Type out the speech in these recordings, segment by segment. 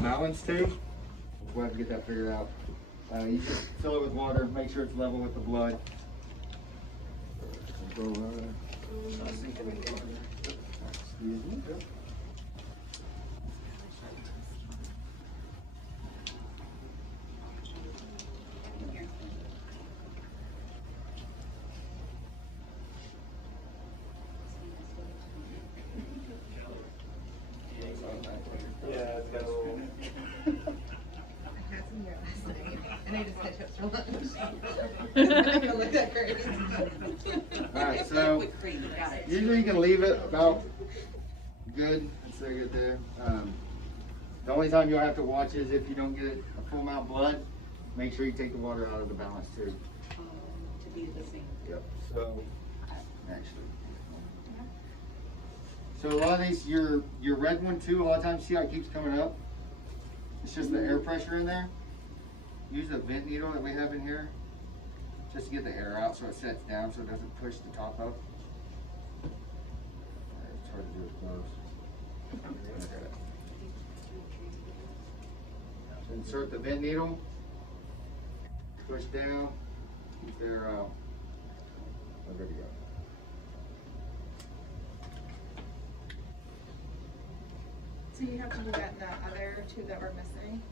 off balance too. We'll have to get that figured out. You just fill it with water, make sure it's level with the blood. Excuse me. Yeah, it's got a little. And I just had chips for lunch. I looked at crazy. Alright, so usually you can leave it about good. That's so good there. The only time you'll have to watch is if you don't get a full amount of blood. Make sure you take the water out of the balance too. To be the same. Yep. So actually. So a lot of these, your red one too, a lot of times see how it keeps coming up? It's just the air pressure in there. Use the vent needle that we have in here just to get the air out so it sets down so it doesn't push the top up. It's hard to do with gloves. Okay. So insert the vent needle, push down, keep the air out. Oh, there we go. So you have to look at the other two that we're missing?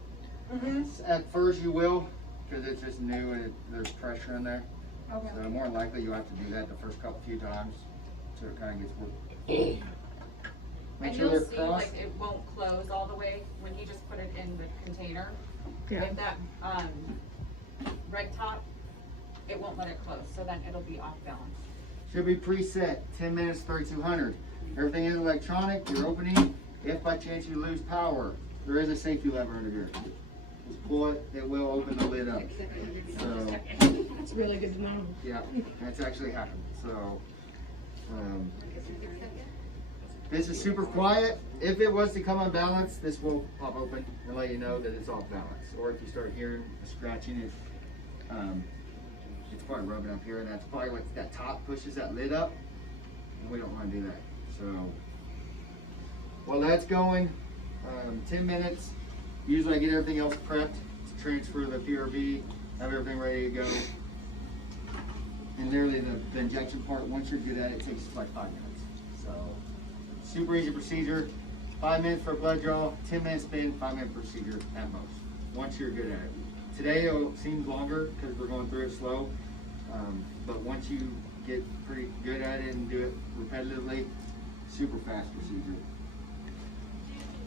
At first you will, because it's just new and there's pressure in there. Okay. So more than likely you'll have to do that the first few times, so it kind of gets worked. Make And sure you'll they're see, crossed. like, it won't close all the way when you just put it in the container. Yeah. With that, red top, it won't let it close, so then it'll be off balance. Should be preset, 10 minutes, 3200. Everything is electronic, you're opening. If by chance you lose power, there is a safety lever under here. Just pull it, it will open the lid up. So, That's really good to know. yeah, that's actually happened. So, this is super quiet. If it was to come unbalanced, this will pop open and let you know that it's off balance. Or if you start hearing scratching it, it's probably rubbing up here, and that's probably what that top pushes that lid up, and we don't want to do that. So, while that's going, 10 minutes. Usually I get everything else prepped to transfer the PRV, have everything ready to go. And literally the injection part, once you're good at it, takes like 5 minutes. So, super easy procedure. 5 minutes for a blood draw, 10 minutes spin, 5-minute procedure at most, once you're good at it. Today it seems longer because we're going through it slow, but once you get pretty good at it and do it repetitively, super fast procedure.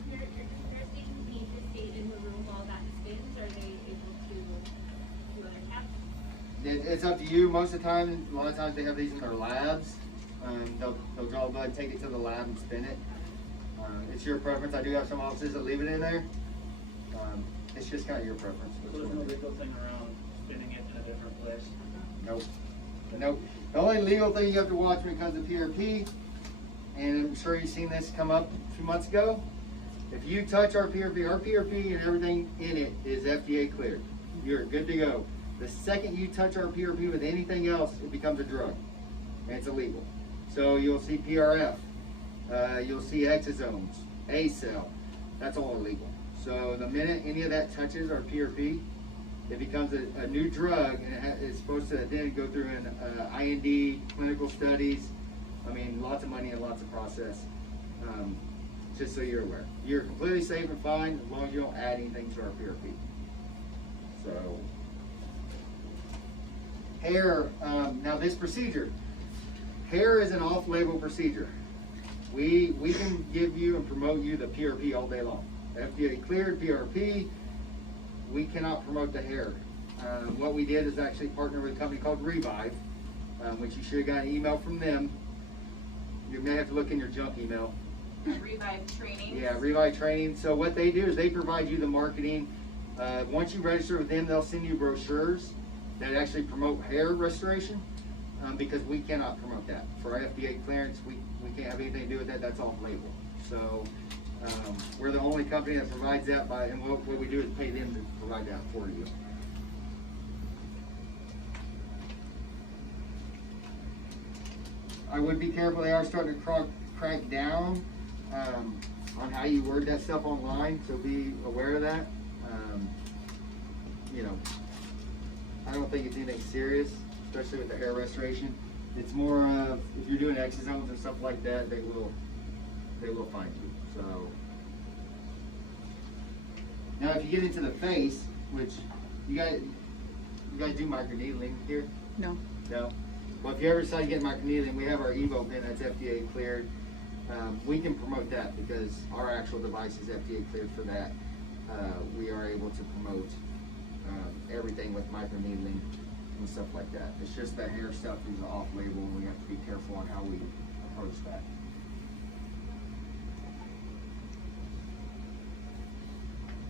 Your stations need to stay in the room while that spins, or are they able to do other tests? It's up to you. Most of the time, a lot of times they have these in their labs. They'll draw blood, take it to the lab and spin it. It's your preference. I do have some offices that leave it in there. It's just kind of your preference. So there's no legal thing around spinning it in a different place? Nope. Nope. The only legal thing you have to watch when it comes to PRP, and I'm sure you've seen this come up a few months ago, if you touch our PRP and everything in it is FDA cleared. You're good to go. The second you touch our PRP with anything else, it becomes a drug, and it's illegal. So you'll see PRF, you'll see exosomes, A-cell, that's all illegal. So the minute any of that touches our PRP, it becomes a new drug, and it's supposed to then go through an IND, clinical studies. I mean, lots of money and lots of process. Just so you're aware. You're completely safe and fine as long as you don't add anything to our PRP. So, hair, now this procedure, hair is an off-label procedure. We can give you and promote you the PRP all day long. FDA cleared PRP, we cannot promote the hair. What we did is actually partner with a company called Revive, which you should have got an email from them. You may have to look in your junk email. Revive training. Yeah, Revive Training. So what they do is they provide you the marketing. Once you register with them, they'll send you brochures that actually promote hair restoration, because we cannot promote that. For our FDA clearance, we can't have anything to do with that. That's off label. So we're the only company that provides that, and what we do is pay them to provide that for you. I would be careful. They are starting to crack down. on how you word that stuff online, so be aware of that. You know, I don't think it's anything serious, especially with the hair restoration. It's more of, if you're doing exosomes and stuff like that, they will find you. So now, if you get into the face, which you guys do microneedling here? No. No. Well, if you ever decide to get microneedling, we have our Evo pin that's FDA cleared. We can promote that because our actual device is FDA cleared for that. We are able to promote everything with microneedling and stuff like that. It's just that hair stuff is off-label, and we have to be careful on how we approach that.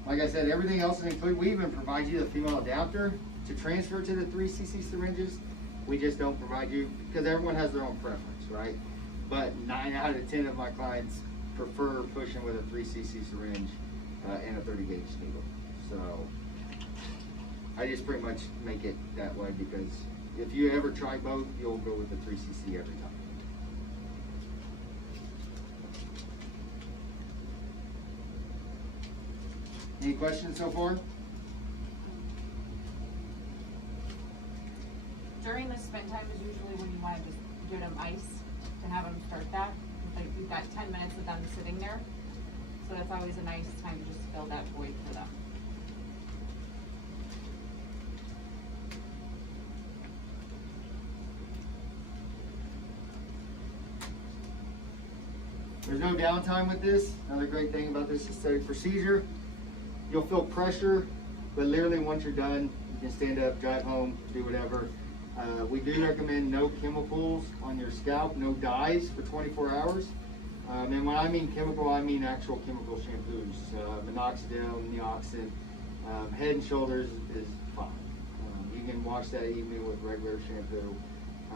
Like I said, everything else is included. We even provide you the female adapter to transfer to the 3cc syringes. We just don't provide you, because everyone has their own preference, right? But 9 out of 10 of my clients prefer pushing with a 3cc syringe and a 30 gauge needle. So I just pretty much make it that way, because if you ever try both, you'll go with the 3cc every time. Any questions so far? During the spin time is usually when you want to just give them ice to have them start that. Like you've got 10 minutes of them sitting there. So that's always a nice time to just fill that void for them. There's no downtime with this. Another great thing about this aesthetic procedure, you'll feel pressure, but literally once you're done, you can stand up, drive home, do whatever. We do recommend no chemicals on your scalp, no dyes for 24 hours. And when I mean chemical, I mean actual chemical shampoos. Minoxidil, Neoxin, Head and Shoulders is fine. You can wash that even with regular shampoo.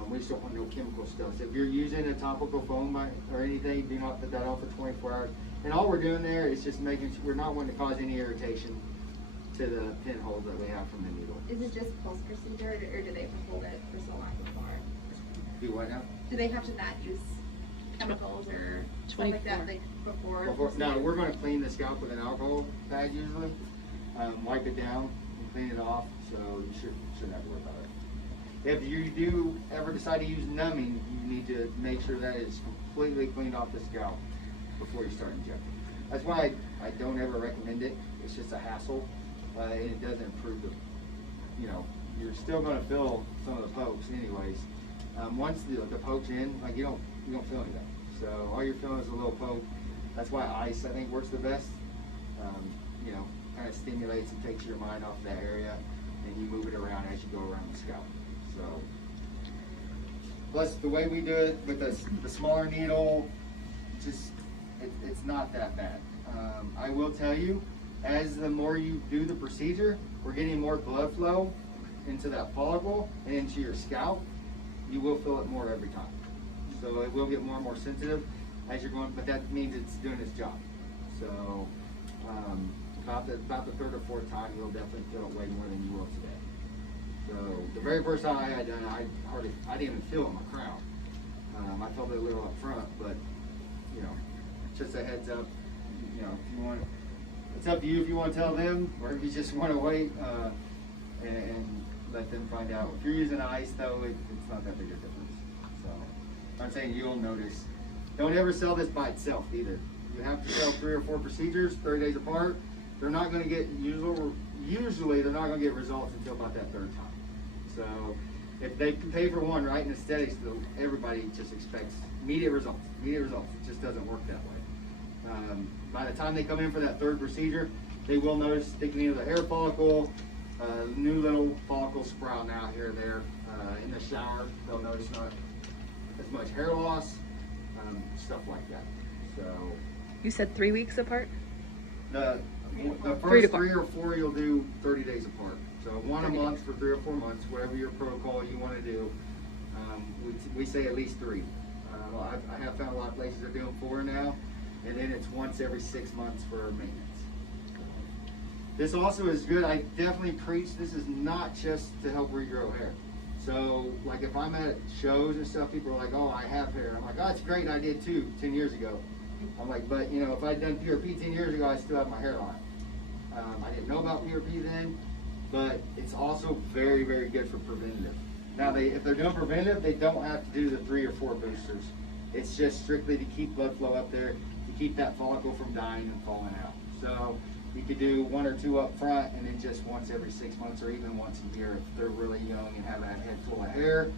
We just don't want no chemical stuff. So if you're using a topical foam or anything, do not put that on for 24 hours. And all we're doing there is just making sure we're not wanting to cause any irritation to the pinholes that we have from the needle. Is it just post procedure, or do they have to hold it for so long before? Do what now? Do they have to not use chemicals or stuff like that, like before? No, we're going to clean the scalp with an alcohol pad usually. Wipe it down and clean it off, so you shouldn't have to worry about it. If you do ever decide to use numbing, you need to make sure that it's completely cleaned off the scalp before you start injecting. That's why I don't ever recommend it. It's just a hassle, and it doesn't improve the, you're still going to feel some of the pokes anyways. Once the poke's in, like you don't feel anything. So all you're feeling is a little poke. That's why ice, I think, works the best. Kind of stimulates and takes your mind off that area, and you move it around as you go around the scalp. So, plus the way we do it with the smaller needle, it's not that bad. I will tell you, as the more you do the procedure, we're getting more blood flow into that follicle and into your scalp. You will feel it more every time. So it will get more and more sensitive as you're going, but that means it's doing its job. So about the third or fourth time, you'll definitely feel it way more than you will today. So the very first time I had done it, I didn't even feel it in my crown. I felt it a little up front, but just a heads up. If you want, it's up to you if you want to tell them, or if you just want to wait and let them find out. If you're using ice, though, it's not that big a difference. So I'm saying you'll notice. Don't ever sell this by itself either. You have to sell 3 or 4 procedures 30 days apart. They're not going to get usually they're not going to get results until about that third time. So if they pay for one, right, in aesthetics, everybody just expects immediate results. Immediate results. It just doesn't work that way. By the time they come in for that third procedure, they will notice thickening of the hair follicle, new little follicles sprouting out here and there. In the shower, they'll notice not as much hair loss, stuff like that. So You said 3 weeks apart? the 3 first to 4. 3 or 4 you'll do 30 days apart. So one a month for 3 or 4 months, whatever your protocol you want to do. We say at least 3. I have found a lot of places are doing 4 now, and then it's once every 6 months for maintenance. This also is good. I definitely preach this is not just to help regrow hair. So like if I'm at shows and stuff, people are like, oh, I have hair. I'm like, oh, it's great, I did too 10 years ago. I'm like, but you know, if I'd done PRP 10 years ago, I still have my hairline. I didn't know about PRP then, but it's also very, very good for preventative. Now, if they're doing preventative, they don't have to do the 3 or 4 boosters. It's just strictly to keep blood flow up there, to keep that follicle from dying and falling out. So you could do 1 or 2 up front, and then just once every 6 months or even once a year if they're really young and have that head full of hair.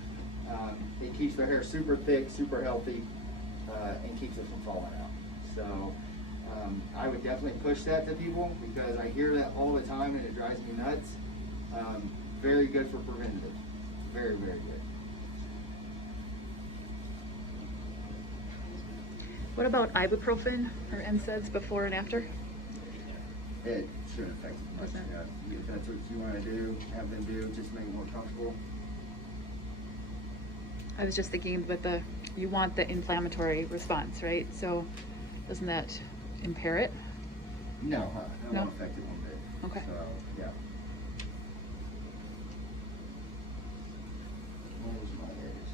It keeps their hair super thick, super healthy, and keeps it from falling out. So I would definitely push that to people because I hear that all the time and it drives me nuts. Very good for preventative. Very, very good. What about ibuprofen or NSAIDs before and after? It shouldn't affect it much. Doesn't? Yeah. If that's what you want to do, have them do, just make it more comfortable. I was just thinking, but you want the inflammatory response, right? So doesn't that impair it? No, it No? won't affect it one bit. Okay. So, yeah. Where's my hairs?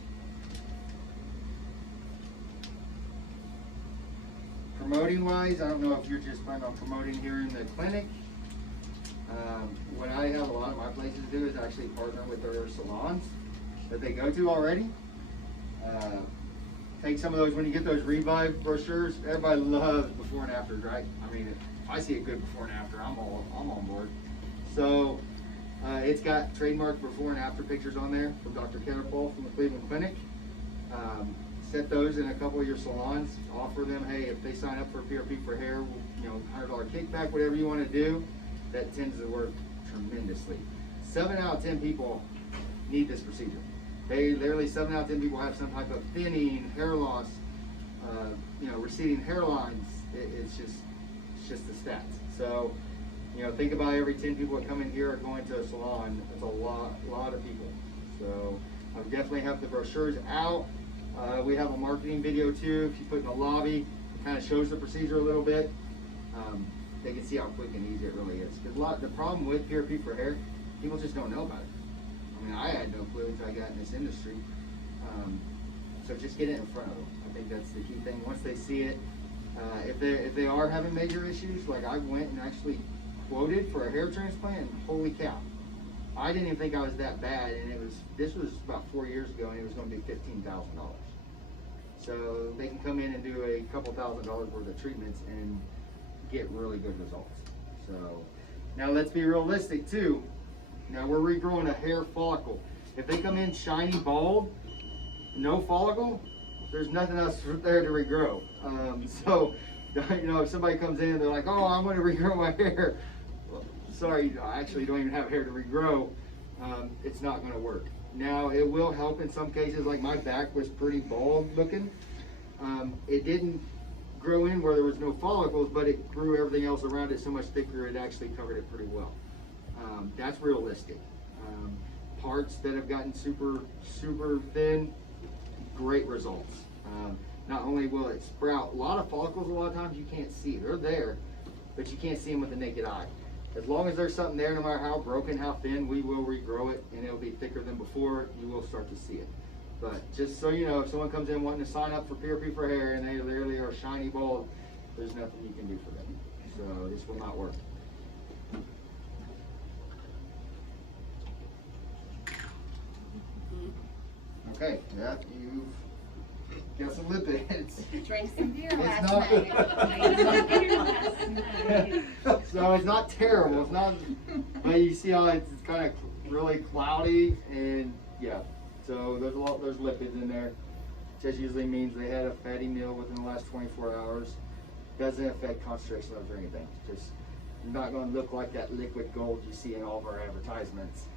Promoting wise, I don't know if you're just planning on promoting here in the clinic. What I have a lot of my places do is actually partner with their salons that they go to already. Take some of those, when you get those Revive brochures, everybody loves before and afters, right? I mean, if I see a good before and after, I'm on board. So it's got trademark before and after pictures on there from Dr. Ketterpole from the Cleveland Clinic. Set those in a couple of your salons. Offer them, hey, if they sign up for PRP for hair, you know, $100 kickback, whatever you want to do. That tends to work tremendously. 7 out of 10 people need this procedure. They literally 7 out of 10 people have some type of thinning, hair loss, you know, receding hairlines. It's just the stats. So, you know, think about every 10 people that come in here are going to a salon. It's a lot of people. So I would definitely have the brochures out. We have a marketing video too. If you put in the lobby, it kind of shows the procedure a little bit. They can see how quick and easy it really is. Because the problem with PRP for hair, people just don't know about it. I mean, I had no clue until I got in this industry. So just get it in front of them. I think that's the key thing. Once they see it, if they are having major issues, like I went and actually quoted for a hair transplant, and holy cow, I didn't even think I was that bad. And this was about 4 years ago, and it was going to be $15,000. So they can come in and do a couple $1,000s worth of treatments and get really good results. So now let's be realistic too. Now we're regrowing a hair follicle. If they come in shiny bald, no follicle, there's nothing else there to regrow. So, you know, if somebody comes in and they're like, oh, I'm going to regrow my hair. Well, sorry, I actually don't even have hair to regrow. It's not going to work. Now it will help in some cases, like my back was pretty bald looking. It didn't grow in where there was no follicles, but it grew everything else around it so much thicker it actually covered it pretty well. That's realistic. Parts that have gotten super thin, great results. Not only will it sprout, a lot of follicles a lot of times you can't see. They're there, but you can't see them with the naked eye. As long as there's something there, no matter how broken, how thin, we will regrow it and it'll be thicker than before. You will start to see it. But just so you know, if someone comes in wanting to sign up for PRP for hair and they literally are shiny bald, there's nothing you can do for them. So this will not work. Okay, yeah, you've got some lipids. Drank some beer It's last not- night. So it's not terrible. It's not, but you see how it's kind of really cloudy and yeah. So there's lipids in there. Just usually means they had a fatty meal within the last 24 hours. Doesn't affect concentration levels or anything. Just not going to look like that liquid gold you see in all of our advertisements.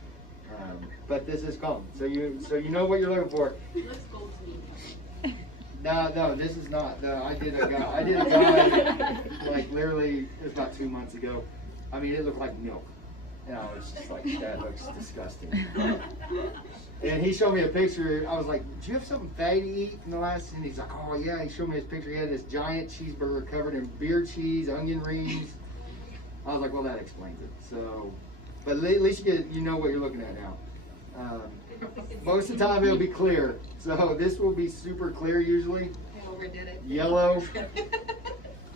But this is calm. So you know what you're looking for. It looks gold to me. No, this is not. No, I did a guy like literally it was about 2 months ago. I mean, it looked like milk. And I was just like, that looks disgusting. And he showed me a picture. I was like, "Do you have something fatty to eat in the last?" And he's like, "Oh yeah." He showed me his picture. He had this giant cheeseburger covered in beer cheese, onion rings. I was like, "Well, that explains it." So, but at least you know what you're looking at now. Most of the time it'll be clear. So this will be super clear usually. overdid it. yellow.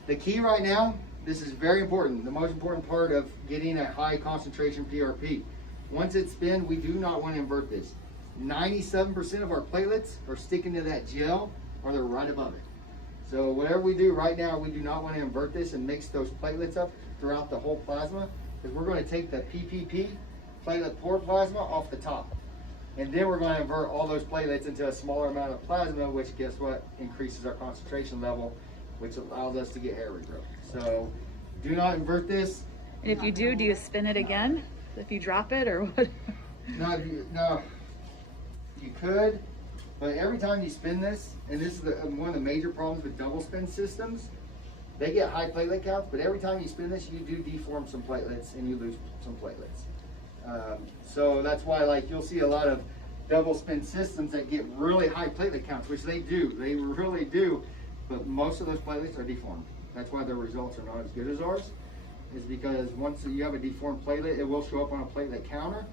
The key right now, this is very important, the most important part of getting a high concentration PRP. Once it's spin, we do not want to invert this. 97% of our platelets are sticking to that gel or they're right above it. So whatever we do right now, we do not want to invert this and mix those platelets up throughout the whole plasma, because we're going to take the PPP, platelet poor plasma, off the top. And then we're going to invert all those platelets into a smaller amount of plasma, which guess what? Increases our concentration level, which allows us to get hair regrowth. So do not invert this. And if you do you spin it again? If you drop it or what? No, you could, but every time you spin this, and this is one of the major problems with double spin systems, they get high platelet counts, but every time you spin this, you do deform some platelets and you lose some platelets. So that's why, like, you'll see a lot of double spin systems that get really high platelet counts, which they do, they really do, but most of those platelets are deformed. That's why their results are not as good as ours, is because once you have a deformed platelet, it will show up on a platelet counter,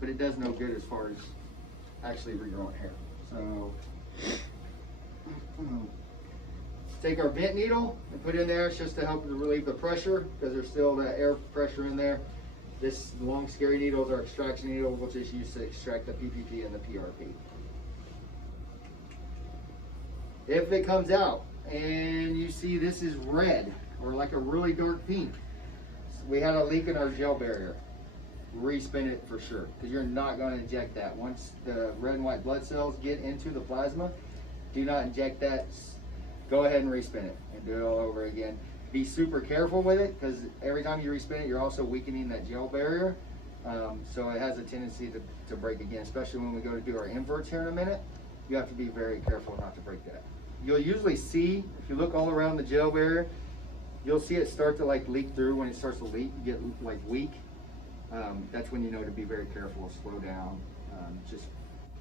but it does no good as far as actually regrowing hair. So take our vent needle and put it in there. It's just to help to relieve the pressure, because there's still that air pressure in there. This long scary needle is our extraction needle, which is used to extract the PPP and the PRP. If it comes out and you see this is red or like a really dark pink, we had a leak in our gel barrier. Respin it for sure, because you're not going to inject that. Once the red and white blood cells get into the plasma, do not inject that. Go ahead and respin it and do it all over again. Be super careful with it, because every time you respin it, you're also weakening that gel barrier. So it has a tendency to break again, especially when we go to do our inverts here in a minute. You have to be very careful not to break that. You'll usually see, if you look all around the gel barrier, you'll see it start to like leak through. When it starts to leak, get like weak. That's when you know to be very careful, slow down, just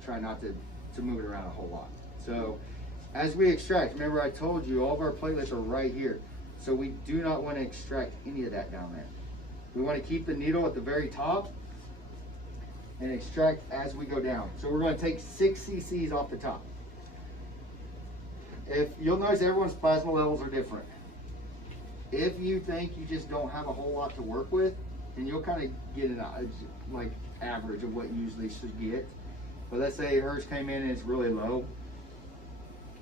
try not to move it around a whole lot. So as we extract, remember I told you all of our platelets are right here. So we do not want to extract any of that down there. We want to keep the needle at the very top and extract as we go down. So we're going to take 6 cc's off the top. If you'll notice, everyone's plasma levels are different. If you think you just don't have a whole lot to work with, and you'll kind of get an like average of what you usually should get. But let's say hers came in and it's really low.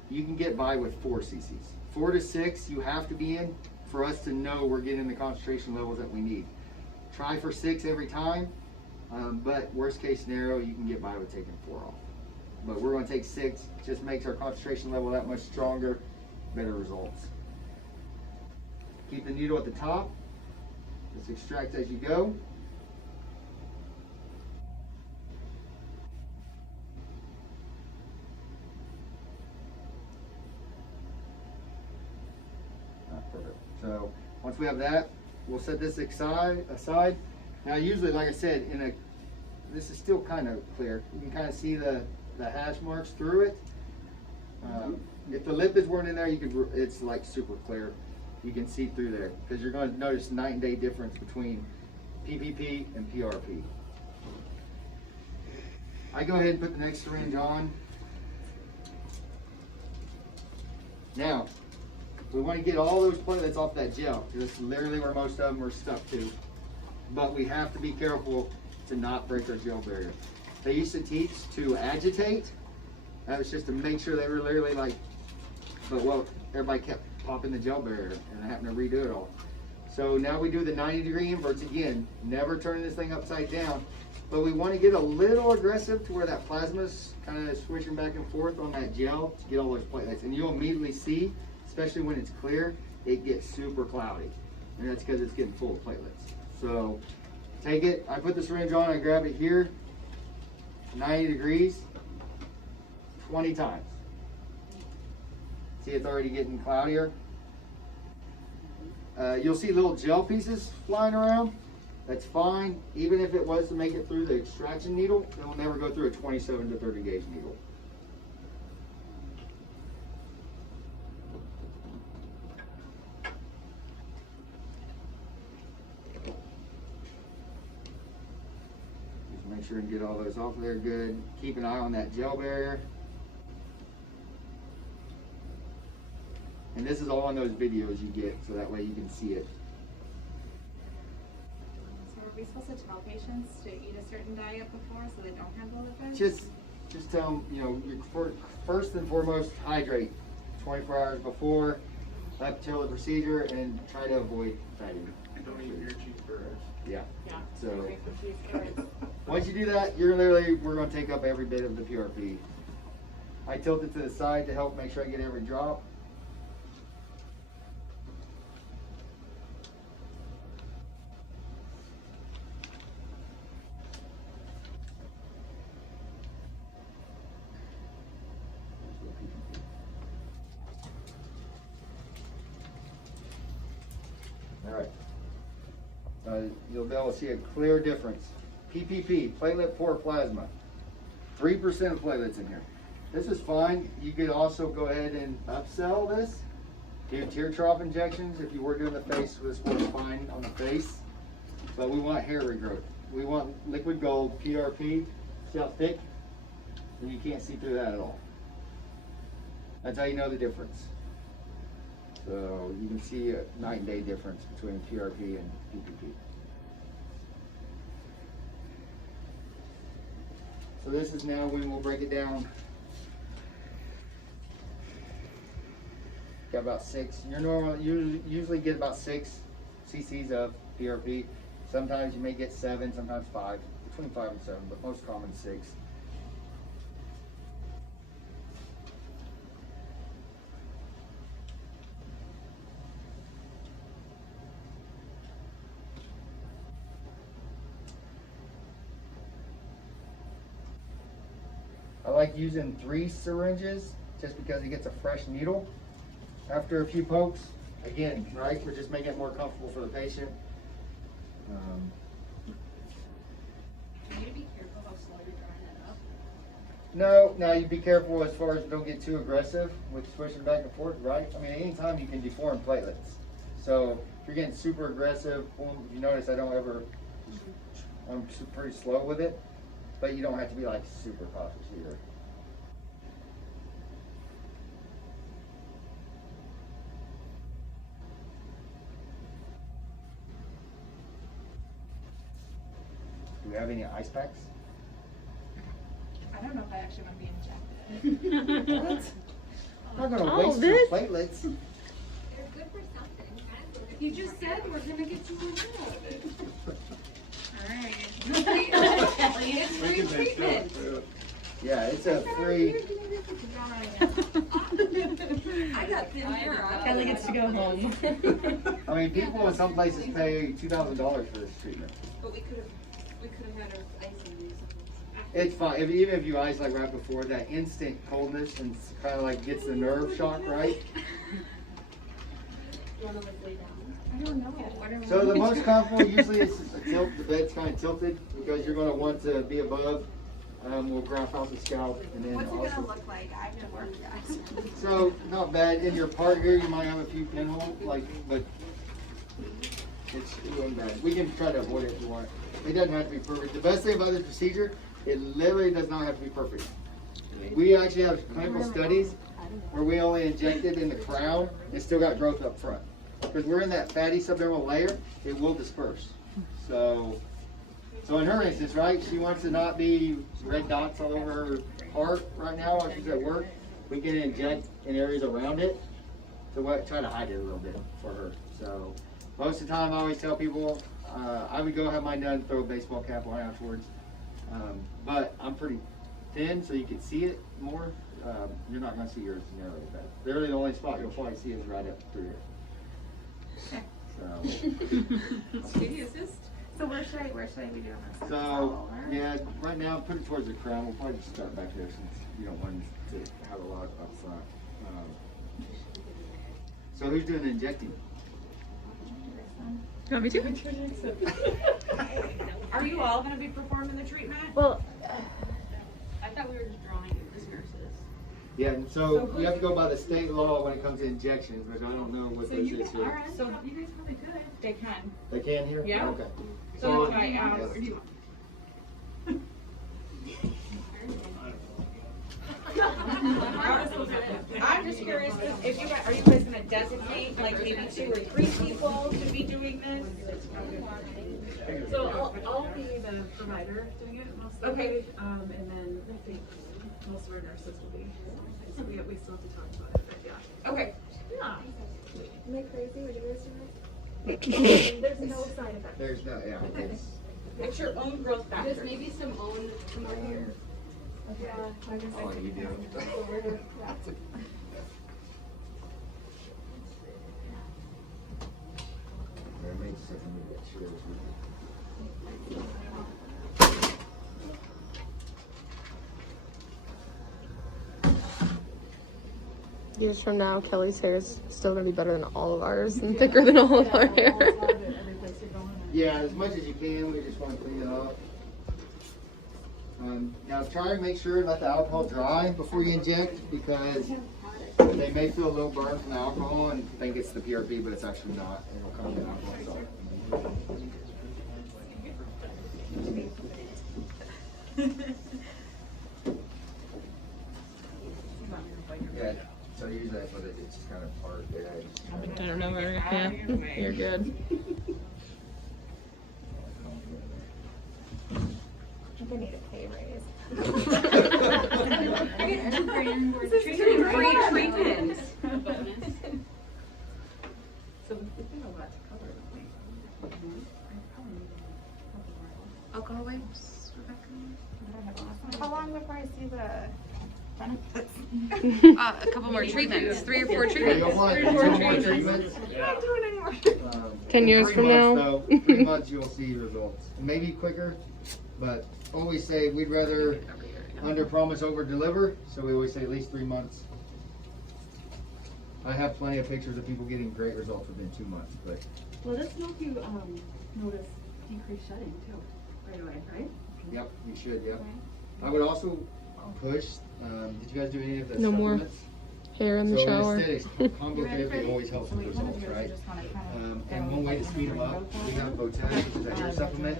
You can get by with 4 cc's. 4 to 6 you have to be in for us to know we're getting the concentration levels that we need. Try for 6 every time, but worst case scenario, you can get by with taking 4 off. But we're going to take 6, just makes our concentration level that much stronger, better results. Keep the needle at the top. Just extract as you go. Perfect. So once we have that, we'll set this aside. Now usually, like I said, this is still kind of clear. You can kind of see the hash marks through it. If the lipids weren't in there, it's like super clear. You can see through there, because you're going to notice night and day difference between PPP and PRP. I go ahead and put the next syringe on. Now, we want to get all those platelets off that gel, because that's literally where most of them are stuck to. But we have to be careful to not break our gel barrier. They used to teach to agitate. That was just to make sure they were literally like, but well, everybody kept popping the gel barrier and having to redo it all. So now we do the 90-degree inverts again, never turning this thing upside down, but we want to get a little aggressive to where that plasma's kind of swishing back and forth on that gel to get all those platelets. And you'll immediately see, especially when it's clear, it gets super cloudy. And that's because it's getting full of platelets. So take it, I put the syringe on, I grab it here, 90 degrees, 20 times. See, it's already getting cloudier. You'll see little gel pieces flying around. That's fine. Even if it was to make it through the extraction needle, it will never go through a 27 to 30 gauge needle. Just make sure and get all those off there good. Keep an eye on that gel barrier. And this is all on those videos you get, so that way you can see it. So are we supposed to tell patients to eat a certain diet before so they don't have blood effects? Just tell them, you know, first and foremost, hydrate 24 hours before, up till the procedure, and try to avoid fatty. Don't eat your cheeseburgers. Yeah. Yeah. So Great for cheese curds. once you do that, we're going to take up every bit of the PRP. I tilt it to the side to help make sure I get every drop. All right. You'll be able to see a clear difference. PPP, platelet poor plasma. 3% of platelets in here. This is fine. You could also go ahead and upsell this. Do tear trough injections if you were doing the face. This works fine on the face. But we want hair regrowth. We want liquid gold, PRP. See how thick? And you can't see through that at all. That's how you know the difference. So you can see a night and day difference between PRP and PPP. So this is now when we'll break it down. Got about 6. You're normal. You usually get about 6 cc's of PRP. Sometimes you may get 7, sometimes 5, between 5 and 7, but most common 6. I like using 3 syringes just because it gets a fresh needle after a few pokes. Again, right, we're just making it more comfortable for the patient. You need to be careful how slow you're drawing it up. No, you be careful as far as don't get too aggressive with switching back and forth, right? I mean, anytime you can deform platelets. So if you're getting super aggressive, if you notice I'm pretty slow with it, but you don't have to be like super cautious either. Do we have any ice packs? I don't know if I actually want to be injected. What? I'm not gonna All waste this? your platelets. They're good for something. You just said we're gonna get you one out of it. Alright. Kelly, it's free treatment. Yeah, it's a free. I got thin hair. Kelly gets to go home. I mean, people in some places pay $2,000 for this treatment. But we could have had our ice in these. It's fine. Even if you ice like right before, that instant coldness and kind of like gets the nerve shock, right? You want to lay down? I don't know. What am I- So the most comfortable usually is a tilt. The bed's kind of tilted because you're going to want to be above. We'll graph out the scalp and then What's it also. gonna look like? I have to work, guys. So not bad. In your part here, you might have a few pinholes, but it wasn't bad. We can try to avoid it if you want. It doesn't have to be perfect. The best thing about this procedure, it literally does not have to be perfect. We actually have clinical studies where we only injected in the crown and still got growth up front. Because we're in that fatty subdermal layer, it will disperse. So in her instance, right, she wants to not be red dots all over her heart right now while she's at work. We can inject in areas around it to try to hide it a little bit for her. So most of the time I always tell people, I would go have mine done, throw a baseball cap on afterwards. But I'm pretty thin, so you can see it more. You're not going to see yours nearly as bad. Literally the only spot you'll probably see is right up through here. So. Studio assist. So where should I be doing this? So, yeah, right now, put it towards the crown. We'll probably just start back there since you don't want to have a lot up front. So who's doing the injecting? You want me to? Are you all gonna be performing the treatment? Well, I thought we were just drawing it as nurses. Yeah, and so you have to go by the state law when it comes to injections, which I don't know what So this you is can, here. alright, so you guys probably could. They can. They can here? Yeah. Okay. So, So, I, yes. where do you want? I'm just curious, if you guys, are you guys gonna designate like maybe 2 or 3 people to be doing this? So I'll be the provider doing it most Okay. and then I think most of our nurses will be. So we still have to talk about it, but yeah. Okay. Yeah. Am I crazy? Would you guys do it? There's no side effect. There's no, yeah, it's, It's your own growth factor. There's maybe some own here. oh, you do. There may just have to move that chair too. Years from now, Kelly's hair is still gonna be better than all of ours and thicker than all of our hair. Yeah, as much as you can, we just want to clean it up. Now try to make sure to let the alcohol dry before you inject, because they may feel a little burn from the alcohol and think it's the PRP, but it's actually not. It'll come from alcohol. Yeah, so usually that's what it's just kind of part. I don't know where. Yeah, you're good. I think I need a pay raise. Free treatment. So we've got a lot to cover, don't we? Alcohol wipes, Rebecca? How long before I see the benefits? A couple more treatments, 3 or 4 Yeah, treatments. you'll want 2 more treatments. I'm not doing anymore. 10 years in from 3 now. months, though, 3 months you'll see results. Maybe quicker, but always say we'd rather under promise over deliver. So we always say at least 3 months. I have plenty of pictures of people getting great results within 2 months, but Let us know if you notice decreased shedding too, right away, right? yep, you should, yep. I would also push, did you guys do any of the No more supplements? hair in the So shower. aesthetics, combo therapy always helps with results, right? And one way to speed them up, we have Botex, which is a hair supplement.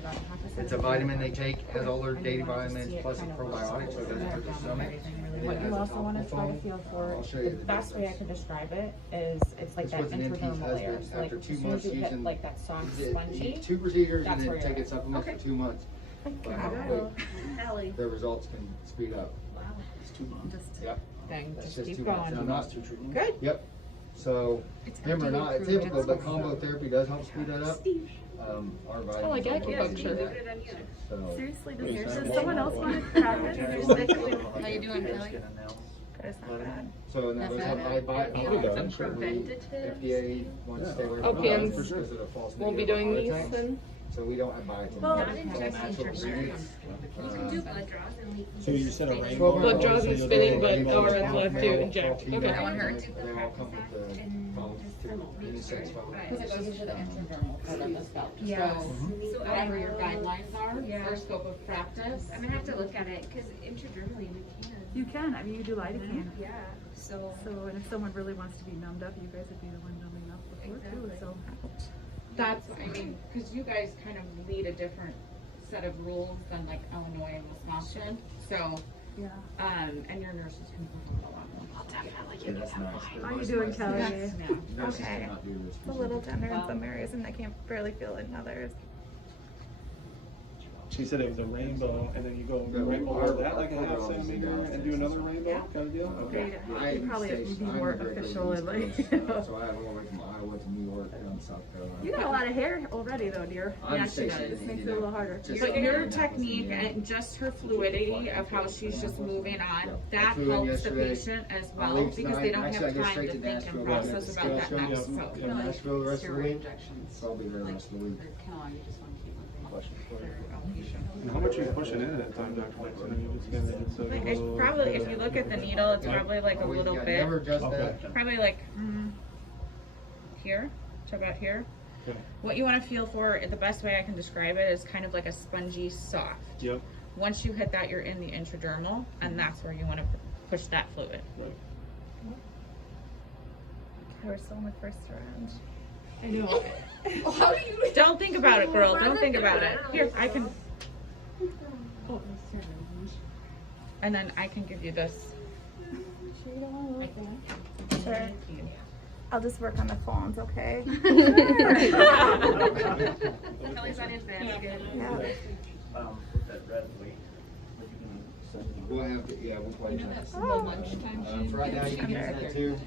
It's a vitamin they take, has all their daily vitamins, plus a probiotic, so it doesn't hurt their stomach. And What it you has a also want to try to topical feel foam. for, I'll show the you the best way I difference. can describe it is, it's like This that was an NP's intradermal layer. husband. So like, After as 2 soon as months you hit using, like that soft he did spongy. 2 procedures That's and where then you're take at. supplements for 2 months. The results can speed up. It's 2 months. Yep. Thing, That's just just keep 2 months. going. Now, not 2 treatments. Good. Yep. So, It's remember, FDA not approved, typical, it's but combo therapy does help speed that up. Our vitamins. like will help acupuncture. speed that. So, Seriously, Does someone else want to practice? How you doing, Kelly? so now those have high Some preventative. FDA wants to stay away Oh, from Pam's because of the false Won't be negative doing heart these attacks. then? So we don't have biotin. Well, It's not all injections natural for sure. ingredients. You can do blood draws and we can. So you said a rainbow? Blood draws and spinning, but hours left to inject. Okay. That one hurts. They all come with the phones too. Unisex phones. Because it goes into the intradermal part of the scalp. Yeah. So whatever your guidelines are, or scope of practice. I'm gonna have to look at it, cause intradermally we can. You can, I mean, you do lidocaine. Yeah, so. So, and if someone really wants to be numbed up, you guys would be the one numbing up before too, Exactly. so. That's, I mean, because you guys kind of lead a different set of rules than like Illinois and Wisconsin. So, Yeah. and your nurses can perform a lot more. Yeah, that's nice. How you doing, Kelly? Yeah. Nurses Okay. cannot do this. It's a little tender in some areas and I can't barely feel it in others. She said it was a rainbow, and then you go Yeah, right our- over that like a our half girls centimeter downstairs and do another and rainbow Yeah. kind of deal? Okay. I Probably stay- would be I'm more directly official East and like, Coast, you know. So I have all the way from Iowa to New York down to South Carolina. You got a lot of hair already though, dear. I'm Yeah, she stationed does. in Makes it a Indiana. little harder. Just But like your Indianapolis, technique Indiana. and just her fluidity of how she's just moving on, Yeah. that I flew in helps the yesterday. patient as I'll well, leave because tonight. they don't Actually, I have go time straight to to think Nashville, and go to process the about that scale show. next, Yeah. so. In Nashville the rest of the Steroid week. injections. So I'll be there the rest of the week. And how much are you pushing in at a time, Dr. Nixon? Are you just gonna just Like, it's probably, if you look at the needle, it's probably like a Always- little yeah, bit, Never adjust Okay. that. probably like here, to about here. Okay. What you want to feel for, the best way I can describe it is kind of like a spongy soft. Yep. Once you hit that, you're in the intradermal, and that's where you want to push that fluid. Right. We're still in the first round. I know. Don't think about it, girl. Don't think about it. Here, I can. And then I can give you this. Sure. I'll just work on the phones, okay? Kelly's on his bed, good. Yeah. We'll have to, yeah, we'll play that. Oh. For right now, you can use that too.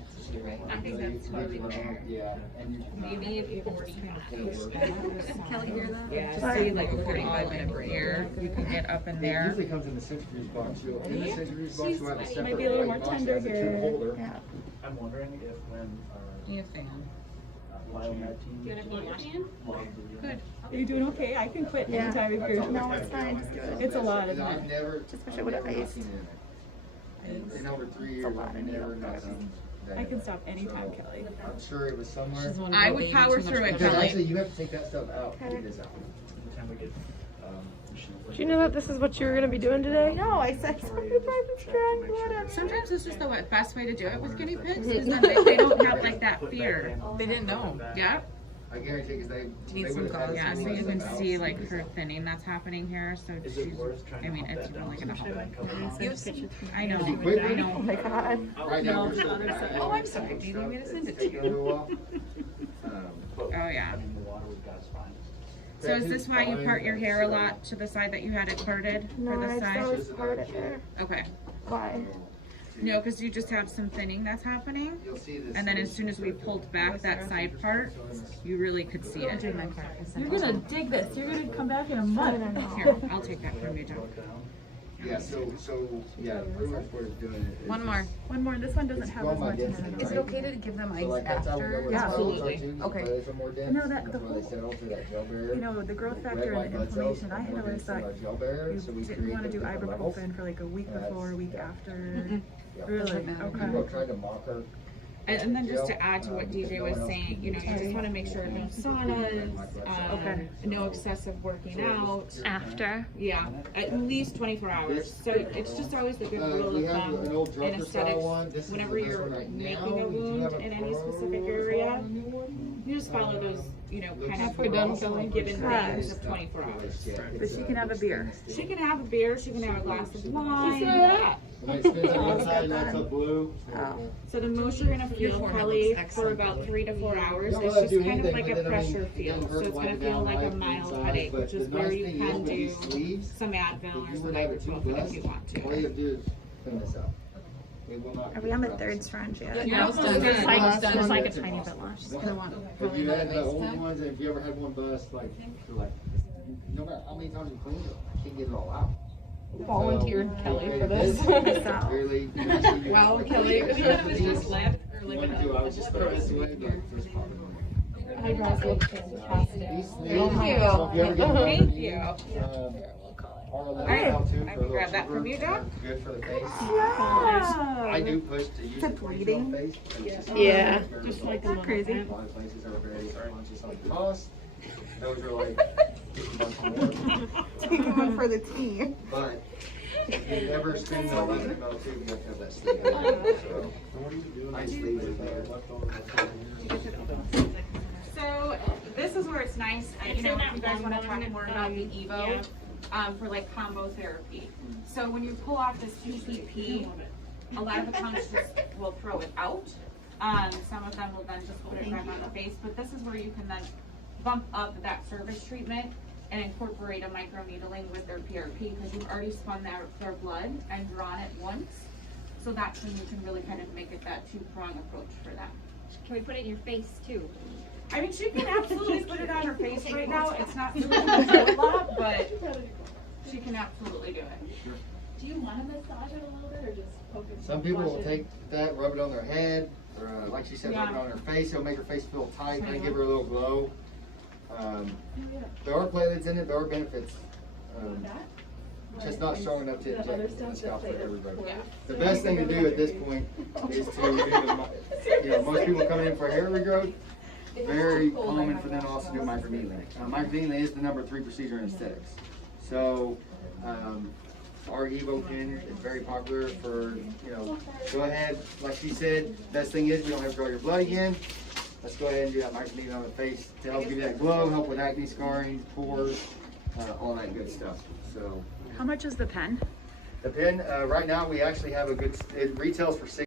I think that's totally fair. Yeah. And you- Maybe if 40 minutes. Kelly hear that? Yeah, just see like a 45-minute break. Here, you can get up in It there. usually comes in the centrifuge box. In the centrifuge box, you'll have a separate Might be a little more white box tender that has a tube here. holder. Yeah. I'm wondering if when You fan. biomed team. Do you want to blow your hand? Good. Are you doing okay? I can quit Yeah. anytime if you're. No, it's fine. Just do it. It's a lot, And isn't I've it? never. Just wish I would've I've never iced. seen it. In over 3 years, a lot I've of never needle not seen that. I can stop anytime, So, Kelly. I'm sure it was somewhere. I would power through it, Because Kelly. actually, you have to take that stuff out to Okay. get this out. Every time we get, machine Do you know that this is what you were gonna be doing today? No, I said 45 strong, whatever. Sometimes it's just the best way to do it with guinea pigs, is then they don't have like that fear. They didn't know. Yeah, I guarantee, because they. need they some would've had gauze? yeah, so some you can stuff see out. like her thinning that's happening here, so Is she's, it worth trying I to mean, hump it's that down really so gonna much help. that comes off? I know, Is he quick? I Oh know. my god. Right now, we're still. Oh, I'm sorry. Do you want me to send it to Take you? a little while. Oh, yeah. I mean, the water we've got is fine. So is this why you part your hair a lot to the side that you had it parted No, for I the just side? always part it there. Okay. Why? No, because you just have some thinning that's happening. You'll see this. And then as soon as we pulled back that side part, you really could see it. You're gonna dig this. You're gonna come back in a month. Here, I'll take that from you, John. Yeah, yeah, pretty much what it's doing is. One more. One more. This one doesn't have as much in it. Is it okay to give them So ice like that's how we know after? where Yeah, the cells are absolutely. too, so Okay. those are more dense, No, that- and the that's why they whole- settle through that gel barrier. You know, the growth Red factor white and the blood cells inflammation, I are had more always dense than thought our gel barrier, you so we didn't create want to do different levels. ibuprofen for like a week That's- before, a week yeah. after. Yeah. Really? People Okay. have tried to mock her. And then just to add to what DJ was saying, you know, you just want to make sure no saunas, Okay. no excessive working out. After. Yeah, at least 24 hours. So it's just always the good rule We of have thumb an old in drugstore style aesthetics. one. This is Whenever this you're one right making now. a We do wound have a in any pro specific area, you just follow those, you know, kind of We're done, Kelly. given Yeah. things of 24 hours. But she can have a beer. She can have a beer, she can have a glass of wine. When it spins on one side, that's a blue. Oh. So the most you're gonna feel, Kelly, for about 3 to 4 hours, it's just kind of like a pressure feel. So it's gonna feel like a mild headache, which is where you can do some Advil or some ibuprofen if you want All you to. have to do is clean this out. It will not. Are we on the third syringe yet? Yeah, it's done. It's like, Last just one, like a that's tiny impossible. bit left. She's gonna want. If you had the old ones, and if you ever had one bust, like, no matter how many times you clean it, you can't get it all out. Volunteered Kelly for this. So- Really. Wow, Kelly. It was just left, or like I was just throwing this away, but first part of it. Eyebrows look fantastic. Thank you. Thank you. Alright, I can grab that from you, Doc. Good for the face. Yeah. I do push to use To it for bleeding? face. Yeah. Just like a crazy. A lot of places are very conscious on the cost. Those are like $50 more. Take one for the team. But if you ever spend the 11 ml tube, you have to have that sleeve. So I sleeve it there. So this is where it's nice, you know, if you guys want to talk more about the Evo, for like combo therapy. So when you pull off this PPP, a lot of accounts just will throw it out. Some of them will then just put it back on the face, but this is where you can then bump up that service treatment and incorporate a microneedling with their PRP, because you've already spun their blood and drawn it once. So that's when you can really kind of make it that two-prong approach for them. Can we put it in your face too? I mean, she can absolutely put it on her face right now. It's not really a lot, but she can absolutely do it. Do you want to massage it a little bit or just poke it? Some people will take that, rub it on their head, or like she said, rub it Yeah. on her face. It'll make her face feel tight and give her a little glow. There are platelets in it, there are benefits. Just not strong enough to inject in the scalp for everybody. The best thing to do at this point is to do most people coming in for hair regrowth, very common for them to also do microneedling. Microneedling is the #3 procedure in aesthetics. So our Evo pin is very popular for, go ahead, like she said, best thing is you don't have to draw your blood again. Let's go ahead and do that microneedling on the face to help give you that glow, help with acne scarring, pores, all that good stuff. So How much is the pen? the pin, right now we actually have a good, it retails for $6.